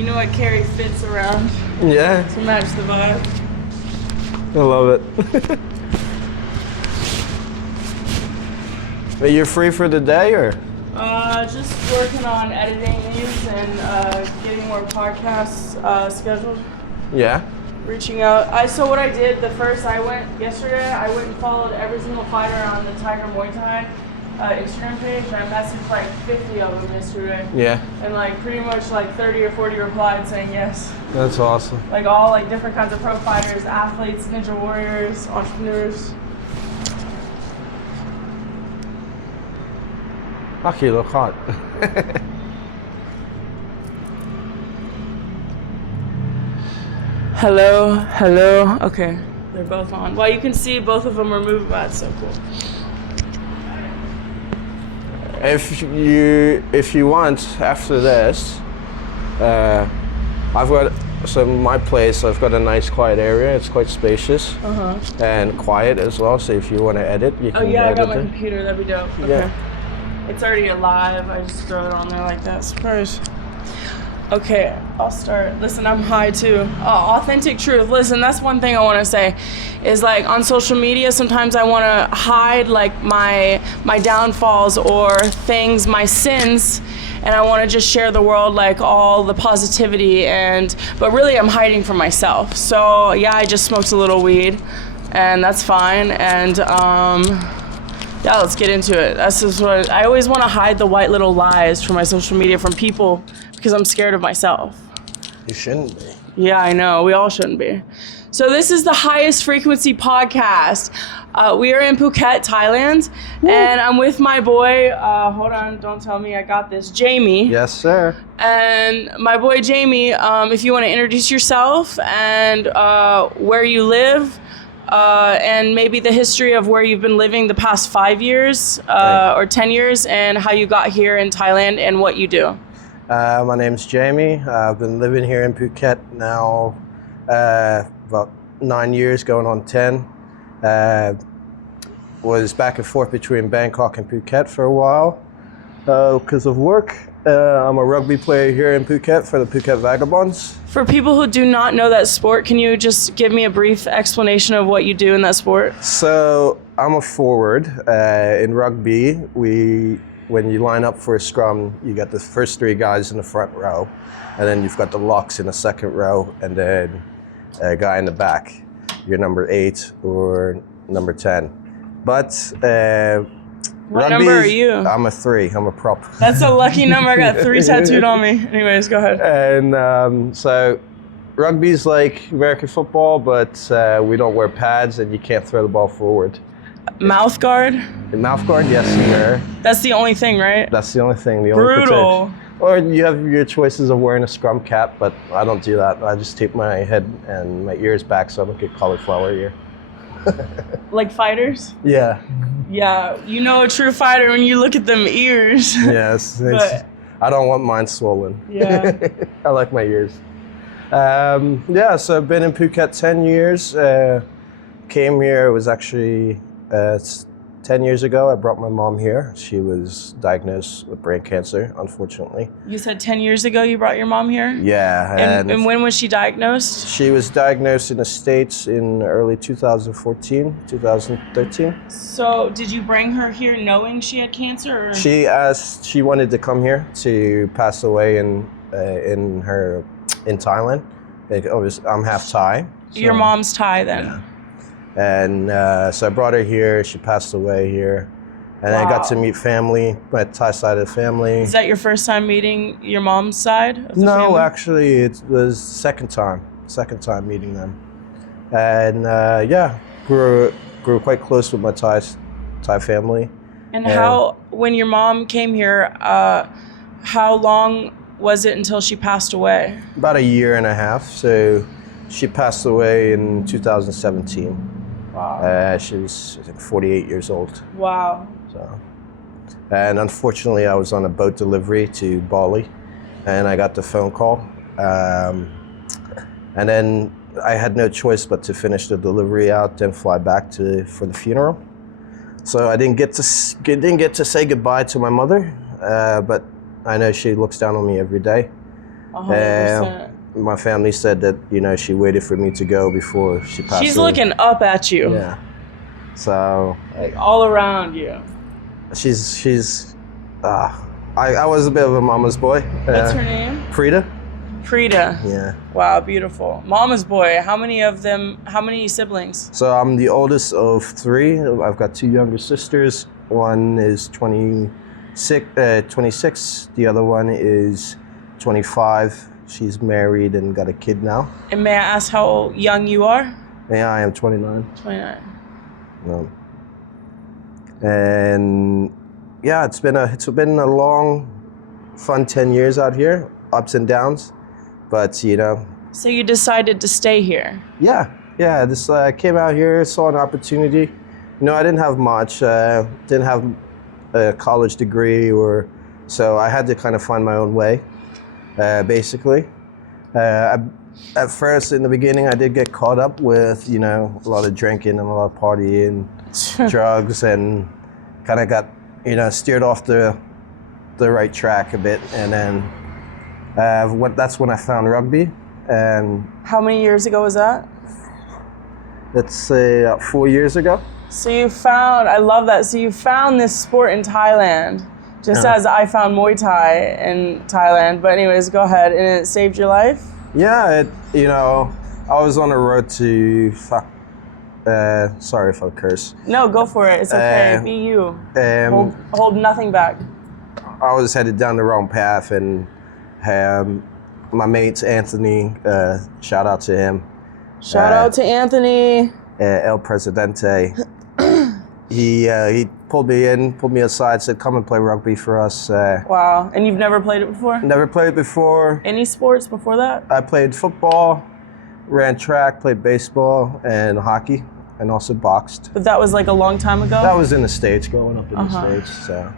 You know what Carrie fits around Yeah, to match the vibe. I love it. Are you free for the day or? Just working on editing these and getting more podcasts scheduled. Yeah. Reaching out. So what I did, yesterday, I went and followed every single fighter on the Tiger Muay Thai Instagram page, and I messaged like 50 of them yesterday. Yeah. And like pretty much like 30 or 40 replied saying yes. That's awesome. Like all like different kinds of pro fighters, athletes, ninja warriors, entrepreneurs. Fuck, you look hot. Hello, hello. Okay, they're both on. Well, you can see both of them are moving. That's so cool. If you want, after this, my place, I've got a nice quiet area. It's quite spacious and quiet as well. So if you want to edit, you can edit. Oh yeah, I got my it. computer. That'd be dope. Okay. Yeah. It's already alive. I just throw it on there like that. Surprise. Okay, I'll start. Listen, I'm high too. Authentic truth. Listen, that's one thing I want to say is like on social media, sometimes I want to hide like my downfalls or things, my sins, and I want to just share the world like all the positivity but really I'm hiding from myself. So yeah, I just smoked a little weed and that's fine. And yeah, let's get into it. That's just what I always want to hide the white little lies from my social media from people because I'm scared of myself. You shouldn't be. Yeah, I know. We all shouldn't be. So this is the Highest Frequency Podcast. We are in Phuket, Thailand, and I'm with my boy, hold on, don't tell me I got this, Jamie. Yes, sir. And my boy Jamie, if you want to introduce yourself and where you live, and maybe the history of where you've been living the past 5 years or 10 years and how you got here in Thailand and what you do. My name's Jamie. I've been living here in Phuket now about 9 years, going on 10. Was back and forth between Bangkok and Phuket for a while because of work. I'm a rugby player here in Phuket for the Phuket Vagabonds. For people who do not know that sport, can you just give me a brief explanation of what you do in that sport? So I'm a forward. In rugby, when you line up for a scrum, you got the first three guys in the front row, and then you've got the locks in the second row, and then a guy in the back. You're number 8 or number 10. But what number are you? I'm a 3. I'm a prop. That's a lucky number. I got 3 tattooed on me. Anyways, go ahead. And so rugby's like American football, but we don't wear pads, and you can't throw the ball forward. Mouth guard? The mouth guard, yes, sir. That's the only thing, right? That's the only thing. The Brutal. Only protection. Or you have your choices of wearing a scrum cap, but I don't do that. I just tape my head and my ears back so I don't get cauliflower ear. Like fighters? Yeah. Yeah, you know a true fighter when you look at them ears. Yes. But, I don't want mine swollen. Yeah. I like my ears. Yeah, so I've been in Phuket 10 years. Came here, it was actually 10 years ago. I brought my mom here. She was diagnosed with brain cancer, unfortunately. You said 10 years ago you brought your mom here? Yeah. And when was she diagnosed? She was diagnosed in the States in early 2014, 2013. So did you bring her here knowing she had cancer? Or? She wanted to come here to pass away in Thailand. I'm half Thai. So. Your mom's Thai then? Yeah. And so I brought her here. She passed away here. And I got to meet family, my Thai side of the family. Is that your first time meeting your mom's side of the No, family? actually, it was second time meeting them. And yeah, grew quite close with my Thai family. And when your mom came here, how long was it until she passed away? About a year and a half. So she passed away in 2017. Wow. She was, I think, 48 years old. Wow. So, and unfortunately, I was on a boat delivery to Bali, and I got the phone call. And then I had no choice but to finish the delivery out, then fly back for the funeral. So I didn't get to say goodbye to my mother, but I know she looks down on me every day. 100%. My family said that, you know, she waited for me to go before she passed She's away. looking up at you. Yeah. So Like all around you. I was a bit of a mama's boy. What's her name? Frida. Frida. Yeah. Wow, beautiful. Mama's boy. How many siblings? So I'm the oldest of 3. I've got 2 younger sisters. One is 26. The other one is 25. She's married and got a kid now. And may I ask how young you are? Yeah, I am 29. 29. And yeah, it's been a long, fun 10 years out here, ups and downs, but you know. So you decided to stay here? Yeah. This I came out here, saw an opportunity. You know, I didn't have much, didn't have a college degree, so I had to kind of find my own way, basically. At first, in the beginning, I did get caught up with, you know, a lot of drinking and a lot of partying, drugs, and kind of got, you know, steered off the right track a bit. And then that's when I found rugby. And how many years ago was that? Let's say 4 years ago. So I love that. So you found this sport in Thailand, just as I found Muay Thai in Thailand. But anyways, go ahead. And it saved your life? Yeah, you know, I was on the road to, sorry if I curse. No, go for it. It's okay. Be you. Hold nothing back. I was headed down the wrong path, and my mate Anthony, shout out to him. Shout out to Anthony. El Presidente. He pulled me aside, said, "Come and play rugby for us." Wow. And you've never played it before? Never played before. Any sports before that? I played football, ran track, played baseball and hockey, and also boxed. But that was like a long time ago? That was in the States, growing up in the States. So,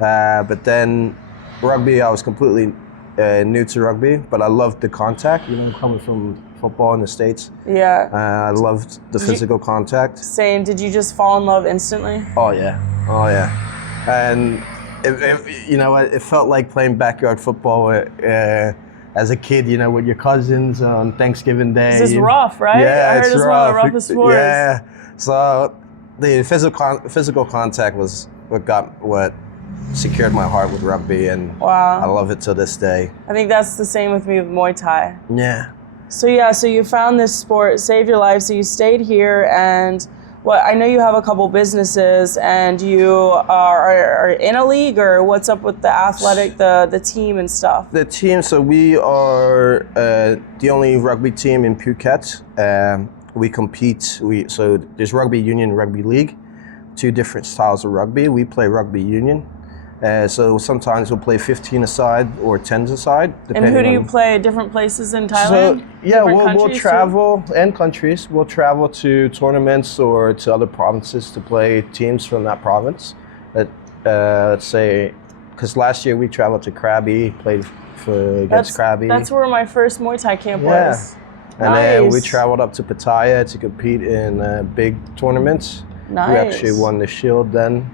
but then rugby, I was completely new to rugby, but I loved the contact, you know, coming from football in the States. Yeah. I loved the physical contact. Saying, did you just fall in love instantly? Oh yeah. And you know, it felt like playing backyard football as a kid, you know, with your cousins on Thanksgiving Day. This is rough, right? Yeah, I heard it's one of the roughest sports. Yeah. So the physical contact was what secured my heart with rugby, and wow. I love it to this day. I think that's the same with me with Muay Thai. Yeah. So you found this sport, saved your life, so you stayed here, and I know you have a couple businesses, and you are in a league, or what's up with the athletic, the team and stuff? The team, so we are the only rugby team in Phuket. We compete, so there's rugby union, rugby league, 2 different styles of rugby. We play rugby union. So sometimes we'll play 15 aside or 10s aside. And who do you play? Different places in Thailand? So, yeah, we'll travel, and countries. We'll travel to tournaments or to other provinces to play teams from that province. Let's say, because last year we traveled to Krabi, played against Krabi. That's where my first Muay Thai camp was. And then we traveled up to Pattaya to compete in big tournaments. Nice. We actually won the Shield then.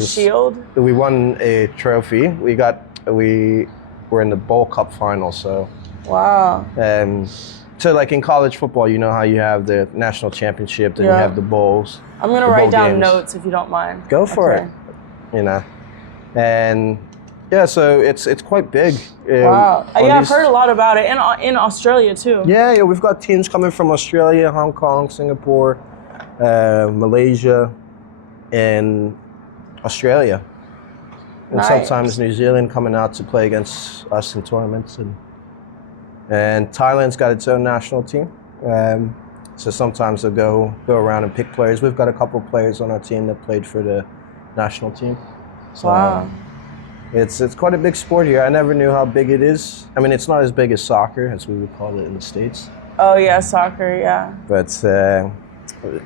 Shield? We won a trophy. We were in the Bowl Cup final, so. Wow. So like in college football, you know how you have the national championship, then you have the bowls. I'm gonna write down notes if you don't mind. Go for it. You know, and yeah, so it's quite big. Wow. Yeah, I've heard a lot about it, and in Australia too. Yeah, we've got teams coming from Australia, Hong Kong, Singapore, Malaysia, and Australia, and sometimes New Zealand coming out to play against us in tournaments, and Thailand's got its own national team. So sometimes they'll go around and pick players. We've got a couple of players on our team that played for the national team. So wow. It's quite a big sport here. I never knew how big it is. I mean, it's not as big as soccer, as we would call it in the States. Oh yeah, soccer, yeah. But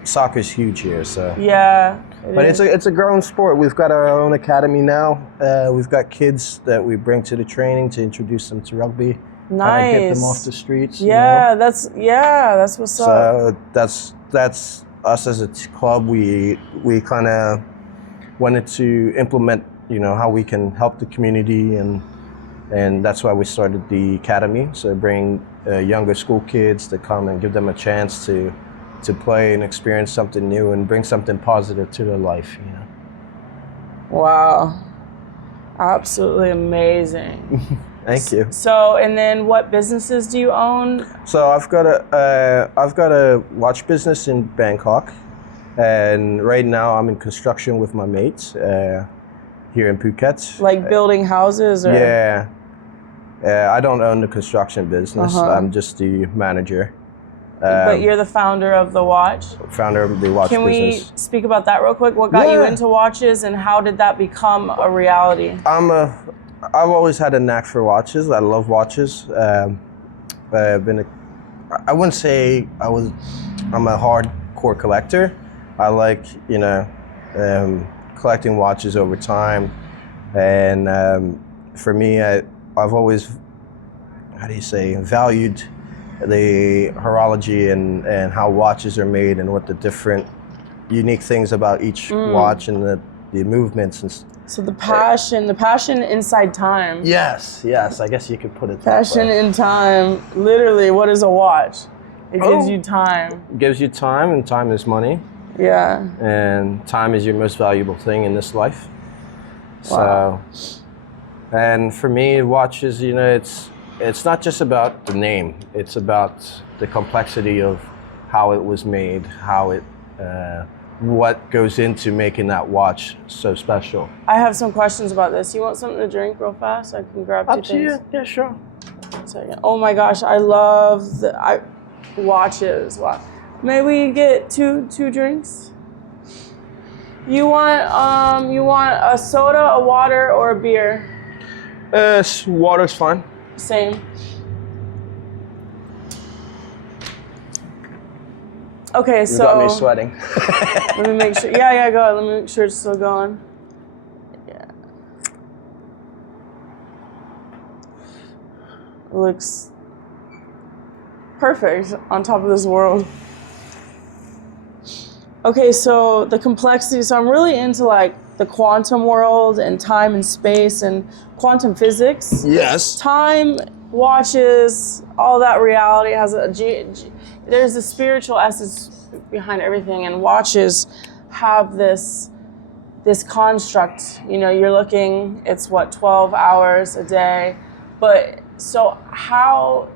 soccer's huge here, so. Yeah. But it's a growing sport. We've got our own academy now. We've got kids that we bring to the training to introduce them to rugby. Nice. Kind of get them off the streets. Yeah, you know? that's what's up. So that's us as a club. We kind of wanted to implement, you know, how we can help the community and And that's why we started the academy. So bring younger school kids to come and give them a chance to play and experience something new and bring something positive to their life, you know. Wow. Absolutely amazing. Thank you. So, and then what businesses do you own? So I've got a watch business in Bangkok, and right now I'm in construction with my mates here in Phuket. Like building houses or? Yeah. I don't own the construction business. I'm just the manager. But you're the founder of the watch? Founder of the watch business. Can we speak about that real quick? What got you into watches and how did that become a reality? I've always had a knack for watches. I love watches. I wouldn't say I'm a hardcore collector. I like, collecting watches over time. And for me, I've always, valued the horology and how watches are made and what the different unique things about each watch and the movements and so the passion inside time. Yes, I guess you could put it passion in time. Literally, what is a watch? It gives you time. It gives you time, and time is money. Yeah. And time is your most valuable thing in this life. Wow. So, and for me, watches, it's not just about the name. It's about the complexity of how it was made, what goes into making that watch so special. I have some questions about this. You want something to drink real fast? I can grab 2 things. Up to you. Yeah, sure. Oh my gosh, I love watches. Wow. May we get two drinks? You want a soda, a water, or a beer? Water's fine. Same. Okay, so. You got me sweating. Let me make sure. Yeah, go ahead. Let me make sure it's still going. Yeah. It looks perfect on top of this world. Okay, so the complexity. So I'm really into like the quantum world and time and space and quantum physics. Yes. Time, watches, all that reality has there's a spiritual essence behind everything, and watches have this construct. You're looking, it's 12 hours a day, but so how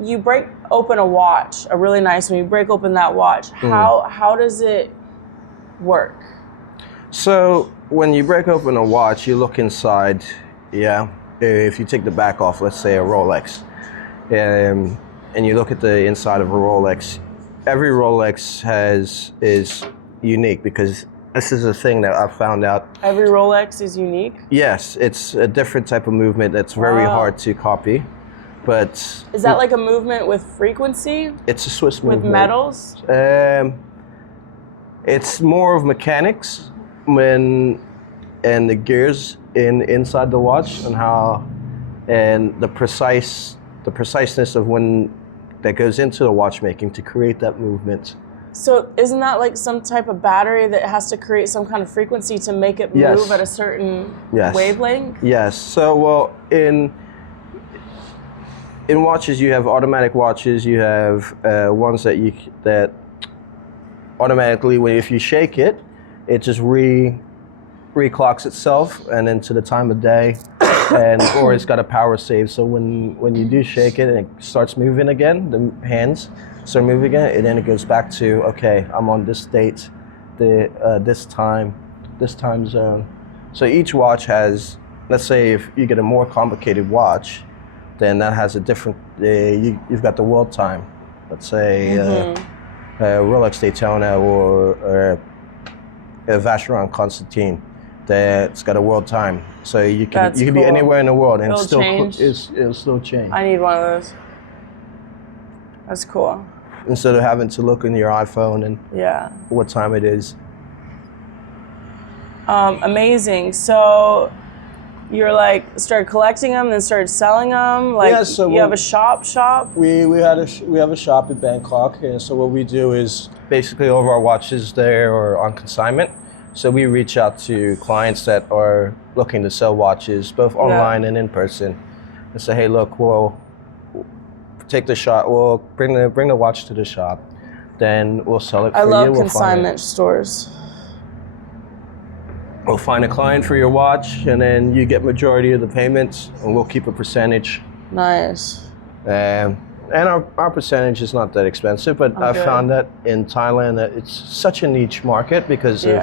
you break open a watch, a really nice one, you break open that watch, how does it work? So when you break open a watch, you look inside, if you take the back off, let's say a Rolex, and you look at the inside of a Rolex, every Rolex is unique, because this is a thing that I've found out. Every Rolex is unique? Yes, it's a different type of movement that's very hard to copy. But is that like a movement with frequency? It's a Swiss movement. With metals? It's more of mechanics and the gears inside the watch and the preciseness of when that goes into the watchmaking to create that movement. So isn't that like some type of battery that has to create some kind of frequency to make it move at a certain wavelength? Yes. So in watches, you have automatic watches. You have ones that automatically, if you shake it, it just reclocks itself and then to the time of day, or it's got a power save. So when you do shake it and it starts moving again, the hands start moving again, and then it goes back to, okay, I'm on this date, this time zone. So each watch has, let's say if you get a more complicated watch, then that has a different, you've got the world time. Let's say Rolex Daytona or Vacheron Constantin, that's got a world time. So you can be anywhere in the world and it'll still change. I need one of those. That's cool. Instead of having to look in your iPhone and what time it is. Amazing. So you're like started collecting them, then started selling them. Like you have a shop. We have a shop in Bangkok, and so what we do is basically all of our watches there are on consignment. So we reach out to clients that are looking to sell watches, both online and in person. and say, hey, look, we'll take the shot. We'll bring the watch to the shop. Then we'll sell it for you. I love We'll consignment stores. We'll find a client for your watch, and then you get majority of the payments, and we'll keep a percentage. Nice. And our percentage is not that expensive, but I found that in Thailand that it's such a niche market because of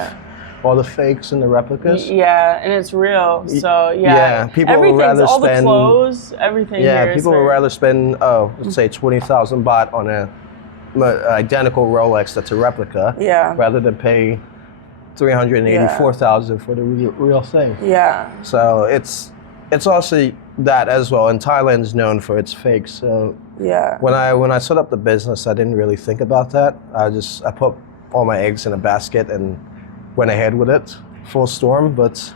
all the fakes and the replicas. Yeah, and it's real. So yeah, people would rather all spend the clothes, everything. Yeah, here people would rather spend let's say 20,000 baht on a identical Rolex that's a replica, rather than pay 384,000 for the real thing. Yeah. So it's also that as well, and Thailand's known for its fakes. So when I set up the business, I didn't really think about that. I put all my eggs in a basket and went ahead with it, full storm. But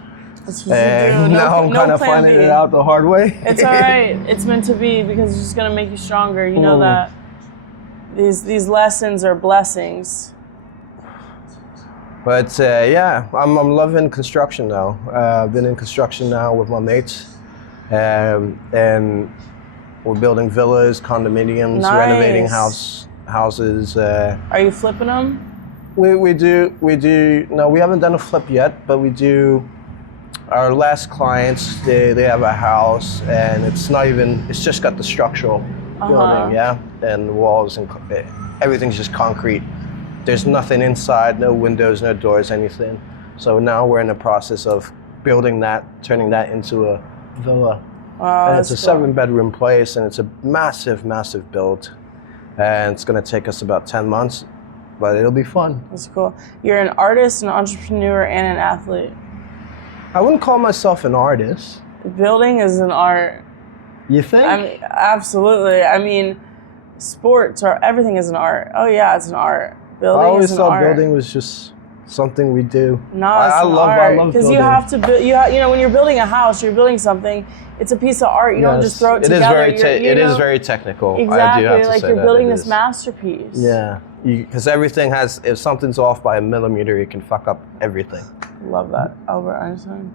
now I'm kind of finding it out the hard way. It's all right. It's meant to be, because it's just gonna make you stronger. You know that these lessons are blessings. But I'm loving construction now. I've been in construction now with my mates, and we're building villas, condominiums, renovating houses. Are you flipping them? We do. No, we haven't done a flip yet, but we do. Our last clients, they have a house, and it's just got the structural building, and the walls, and everything's just concrete. There's nothing inside, no windows, no doors, anything. So now we're in the process of building that, turning that into a villa. Wow, and it's a 7-bedroom place, and it's a massive, massive build. And it's gonna take us about 10 months, but it'll be fun. That's cool. You're an artist, an entrepreneur, and an athlete. I wouldn't call myself an artist. Building is an art. You think? I mean, absolutely. I mean, sports or everything is an art. Oh yeah, it's an art. Building I always is an thought art. building was just something we do. No, it's an art. I love because you have to build. You know, when you're building a house, you're building something. It's a piece of art. You don't just throw it together. It is very technical. Exactly, I do have to like say you're that building it this is. masterpiece. Yeah, because everything has. If something's off by a millimeter, it can fuck up everything. Love that, Albert Einstein.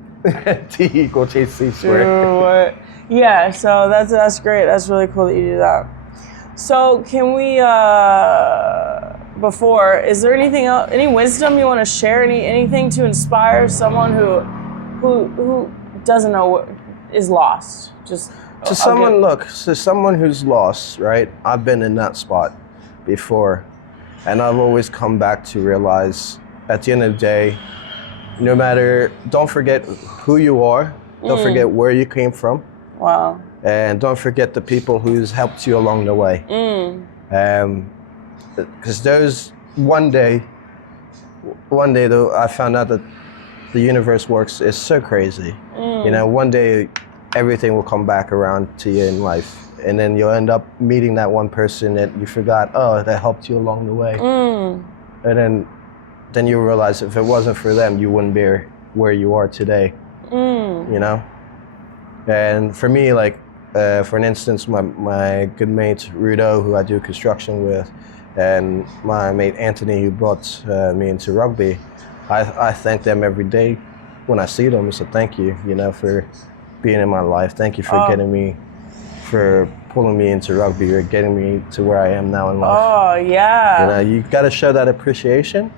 T=c². What? Yeah, so that's great. That's really cool that you do that. So can we? Is there anything else? Any wisdom you want to share? Anything to inspire someone who doesn't know what is lost? Just to someone who's lost, right? I've been in that spot before, and I've always come back to realize at the end of the day, don't forget who you are. Don't forget where you came from. Wow. And don't forget the people who's helped you along the way. Because those one day though, I found out that the universe works is so crazy. One day everything will come back around to you in life, and then you'll end up meeting that one person that you forgot, that helped you along the way. And then you realize if it wasn't for them, you wouldn't be where you are today. And for me, like for an instance, my good mate Rudo, who I do construction with, and my mate Anthony, who brought me into rugby, I thank them every day when I see them. So thank you, for being in my life. Thank you for for pulling me into rugby, or getting me to where I am now in life. Oh yeah. You got to show that appreciation.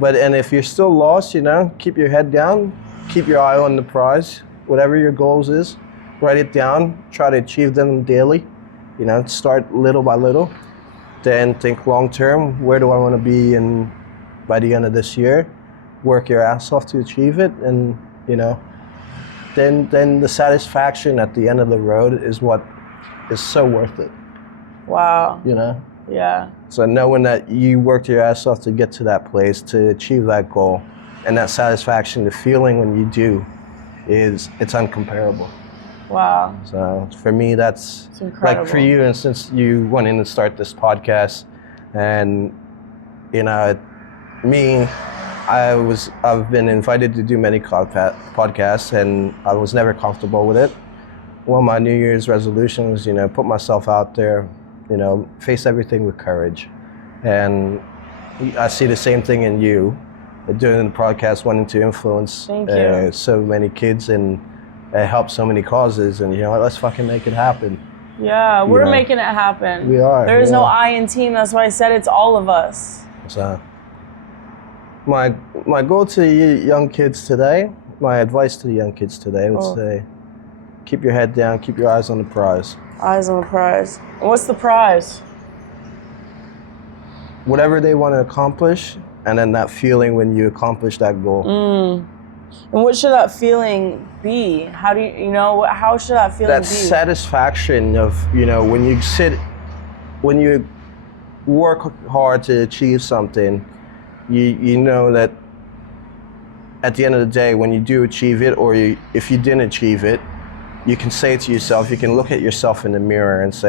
And if you're still lost, keep your head down, keep your eye on the prize. Whatever your goals is, write it down. Try to achieve them daily. Start little by little. Then think long term. Where do I want to be by the end of this year? Work your ass off to achieve it, and then the satisfaction at the end of the road is what is so worth it. Wow. Yeah. So knowing that you worked your ass off to get to that place, to achieve that goal, and that satisfaction, the feeling when you do, it's uncomparable. Wow. So for me, that's incredible. Like for you, and since you wanted to start this podcast, and I've been invited to do many podcasts, and I was never comfortable with it. One of my New Year's resolutions was, put myself out there, face everything with courage. And I see the same thing in you, doing the podcast, wanting to influence so many kids, and it helps so many causes, and you know what, let's fucking make it happen. Yeah, we're know? making it happen. We are, There is no yeah. I in team. That's why I said it's all of us. So my goal to you young kids today, my advice to the young kids today would say, keep your head down, keep your eyes on the prize. Eyes on the prize. And what's the prize? Whatever they want to accomplish, and then that feeling when you accomplish that goal. And what should that feeling be? How do you know, how should that feeling That be? satisfaction of, you know, when you work hard to achieve something, you know that at the end of the day, when you do achieve it, or if you didn't achieve it, you can say to yourself, you can look at yourself in the mirror and say,